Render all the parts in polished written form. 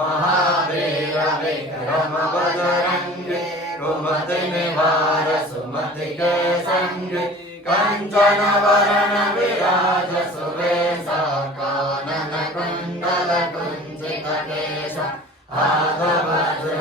महावीर विक्रम बजरंगी, कुमति निवार सुमति के संगी, कंचन वरण विराज सुवेशा, कानन कुंडल कुंचित केशा, हाथ वज्र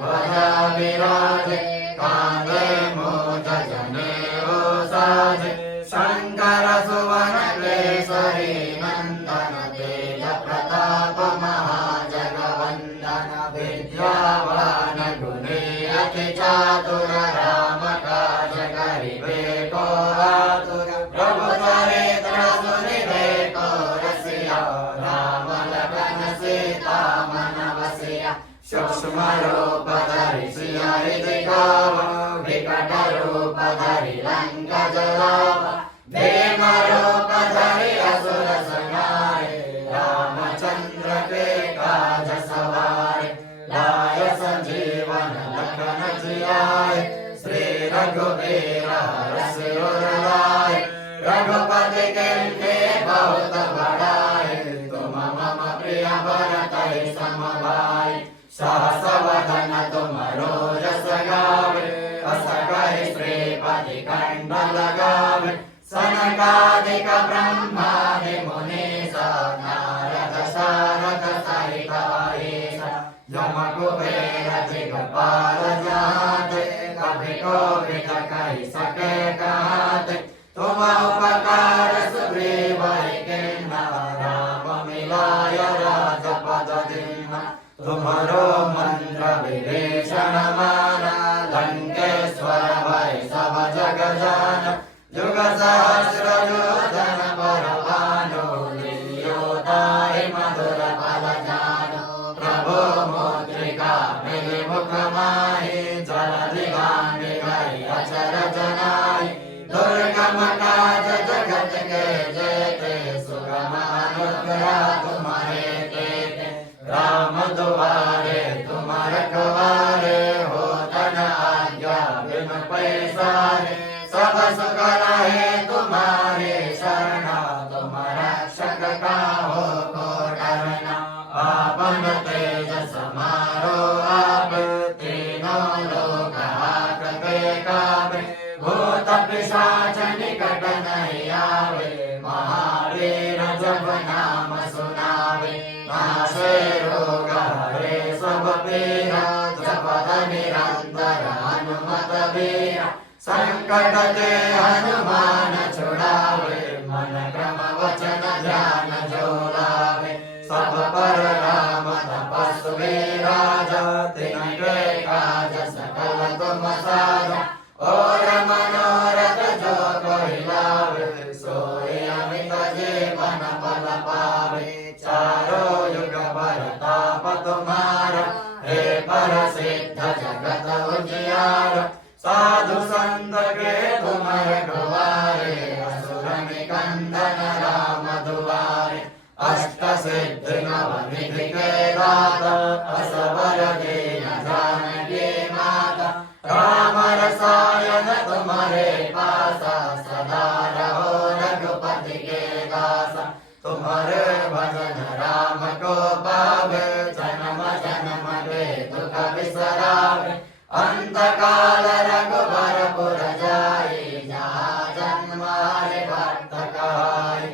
ध्वजा विराजे, कांधे मूंज जनेऊ साजे, शंकर सुवन केसरी नंदन, तेज प्रताप महाजगवंदन, विद्यावान गुणी अति चातुर, राम काज करिबे को आतुर, प्रभु चरित्र सुनिबे को रसिया, राम लखन सीता मन बसिया, सूक्ष्म रूप धरि सियहि दिखावा, विकट रूप धरि लंक जलावा, भीम रूप धरि असुर संहारे, रामचंद्र के काज सवारे, लाय संजीवन लखन जियाए, श्री रघुवीर हर्षि उर लाए, रघुपति किन्हीं बहुत बड़ाई, तुम मम प्रिय भरतहि सम भाई, सहस वदन तुमरो जस गावे, अस कहि श्रीपति कंठ लगावे, सनकादिक ब्रह्मादि मुनीसा, नारद सारद सहित अहीसा, यम कुबेर दिगपाल जाते, कभी कोविद कहि सके कहते, तुम उपकार सुग्रीव कीन्हा, राम मिलाय राजपद दीन्हा, तुम्हारो मंत्र विभीषण माना, लंकेश्वर भय सब जग जाना, जुग सहस्र योजन पर भानु, लियो ताहि मधुर फल जानु, प्रभु मुद्रिका मिलि मुख माहि, जलधि गांगे गई अचर जनाहि, दुर्गम काज जगत के जेते, सुगम अनुग्रह तुम्हारे तेते, राम दुआरे तुम रखवारे, होत न आज्ञा बिनु पैसारे, सब सुख रहे तुम्हारे शरणा, तुम रक्षक काहू को डरना, आपन तेज समारो आप, तीनों लोक हाकते काबे, भूत पिशाच निकट नहीं आवे, महावीर जब नाम सुनावे, नासे रोग हरे सब पीरा, जपत निरंतर हनुमत बीरा, संकट ते हनुमान छुड़ावे, मन क्रम वचन ध्यान जो लावे, सब पर राम तपस्वी राजा, तिनके काज सकल तुम साजा, और मनोरथ जो कोई लावे, सोई अमित जीवन फल पावे, चारों युग परताप तुम्हारा, हे परसिद्ध जगत उजियारा, साधु संत के तुम रखवारे, असुर निकंदन राम दुआरे, अष्ट सिद्धि नव निधि के दाता, असवर दीन जानकी माता, राम रसायन तुम्हारे पासा, सदा रहो रघुपति के दासा, तुम्हारे भजन राम को पावे, जन्म जन्म के दुख बिसरावे, अंत काल रघुबरपुर जाई, जहाँ जन्म हरि भक्त कहाई,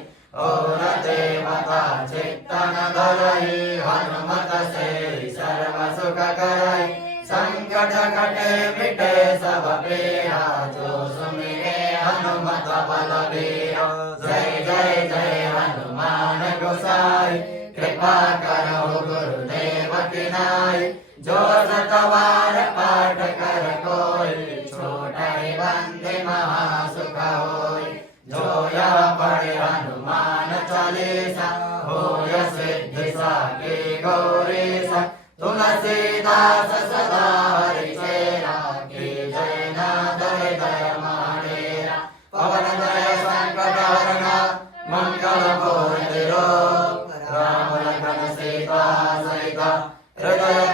और देवता चित्तन धरई, हनुमत से सर्व सुख करई, संकट कटे मिटे सब पीरा, जो सुमिरे हनुमत बलबीरा, जय जय जय हनुमान गोसाई, कृपा करो गुरुदेव की नाई, जो सतवार पाठ कर कोई, छोटे बंदे महासुख होई, जो यह पढ़े हनुमान चालीसा, होय सिद्धि साकी गौरीसा, तुलसीदास सदा हरिचेरा, की जय नाथ हृदय माडेरा, पवन तनय संकट हरना, मंगल मूर्ति रूप, राम लखन सीता सहित, हृदय